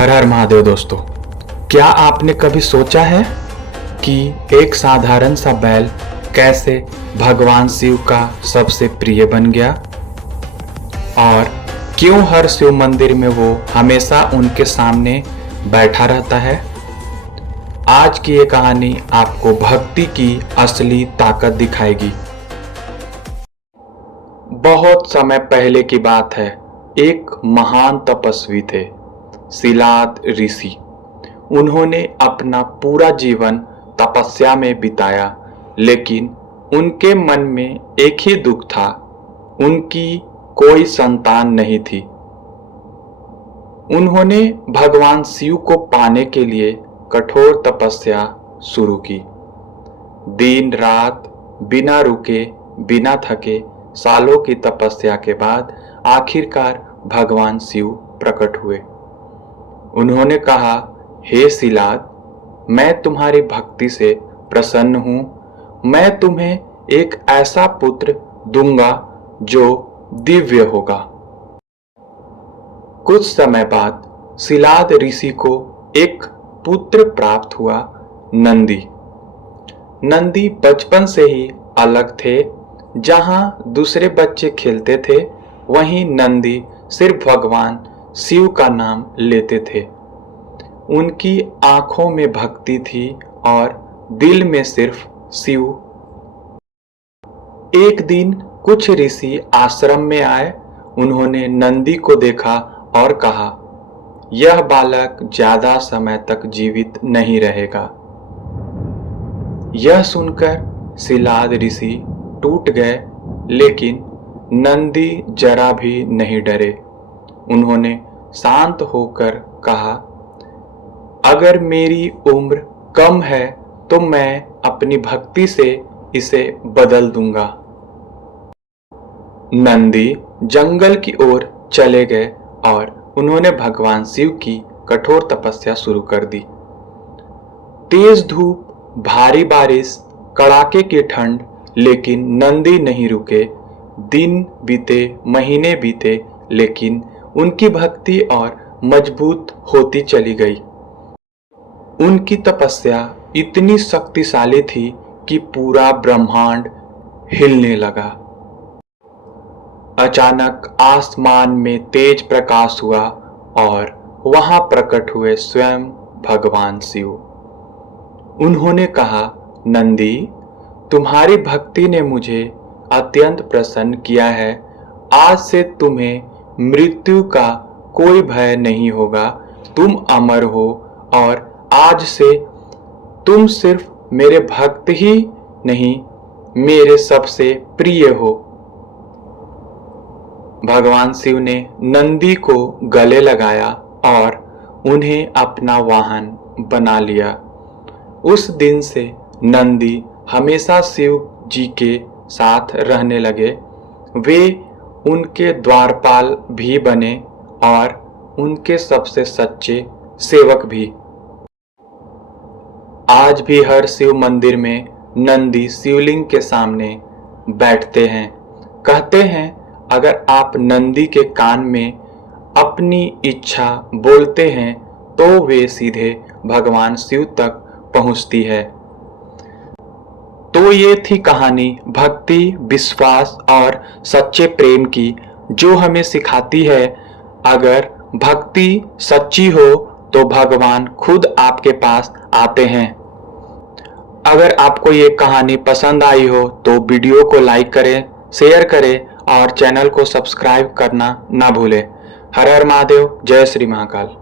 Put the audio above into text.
हर हर महादेव दोस्तों, क्या आपने कभी सोचा है कि एक साधारण सा बैल कैसे भगवान शिव का सबसे प्रिय बन गया और क्यों हर शिव मंदिर में वो हमेशा उनके सामने बैठा रहता है। आज की ये कहानी आपको भक्ति की असली ताकत दिखाएगी। बहुत समय पहले की बात है, एक महान तपस्वी थे, शिलाद ऋषि। उन्होंने अपना पूरा जीवन तपस्या में बिताया, लेकिन उनके मन में एक ही दुख था, उनकी कोई संतान नहीं थी। उन्होंने भगवान शिव को पाने के लिए कठोर तपस्या शुरू की। दिन रात बिना रुके बिना थके सालों की तपस्या के बाद आखिरकार भगवान शिव प्रकट हुए। उन्होंने कहा, हे शिलाद, मैं तुम्हारी भक्ति से प्रसन्न हूं। मैं तुम्हें एक ऐसा पुत्र दूंगा जो दिव्य होगा। कुछ समय बाद शिलाद ऋषि को एक पुत्र प्राप्त हुआ, नंदी। नंदी बचपन से ही अलग थे। जहां दूसरे बच्चे खेलते थे, वहीं नंदी सिर्फ भगवान शिव का नाम लेते थे। उनकी आंखों में भक्ति थी और दिल में सिर्फ शिव। एक दिन कुछ ऋषि आश्रम में आए। उन्होंने नंदी को देखा और कहा, यह बालक ज्यादा समय तक जीवित नहीं रहेगा। यह सुनकर शिलाद ऋषि टूट गए, लेकिन नंदी जरा भी नहीं डरे। उन्होंने शांत होकर कहा, अगर मेरी उम्र कम है तो मैं अपनी भक्ति से इसे बदल दूंगा। नंदी जंगल की ओर चले गए और उन्होंने भगवान शिव की कठोर तपस्या शुरू कर दी। तेज धूप, भारी बारिश, कड़ाके की ठंड, लेकिन नंदी नहीं रुके। दिन बीते, महीने बीते, लेकिन उनकी भक्ति और मजबूत होती चली गई। उनकी तपस्या इतनी शक्तिशाली थी कि पूरा ब्रह्मांड हिलने लगा। अचानक आसमान में तेज प्रकाश हुआ और वहां प्रकट हुए स्वयं भगवान शिव। उन्होंने कहा, नंदी, तुम्हारी भक्ति ने मुझे अत्यंत प्रसन्न किया है। आज से तुम्हें मृत्यु का कोई भय नहीं होगा। तुम अमर हो और आज से तुम सिर्फ मेरे भक्त ही नहीं, मेरे सबसे प्रिय हो। भगवान शिव ने नंदी को गले लगाया और उन्हें अपना वाहन बना लिया। उस दिन से नंदी हमेशा शिव जी के साथ रहने लगे। वे उनके द्वारपाल भी बने और उनके सबसे सच्चे सेवक भी। आज भी हर शिव मंदिर में नंदी शिवलिंग के सामने बैठते हैं। कहते हैं, अगर आप नंदी के कान में अपनी इच्छा बोलते हैं तो वे सीधे भगवान शिव तक पहुंचती है। तो ये थी कहानी भक्ति, विश्वास और सच्चे प्रेम की, जो हमें सिखाती है, अगर भक्ति सच्ची हो तो भगवान खुद आपके पास आते हैं। अगर आपको ये कहानी पसंद आई हो तो वीडियो को लाइक करें, शेयर करें और चैनल को सब्सक्राइब करना ना भूलें। हर हर महादेव, जय श्री महाकाल।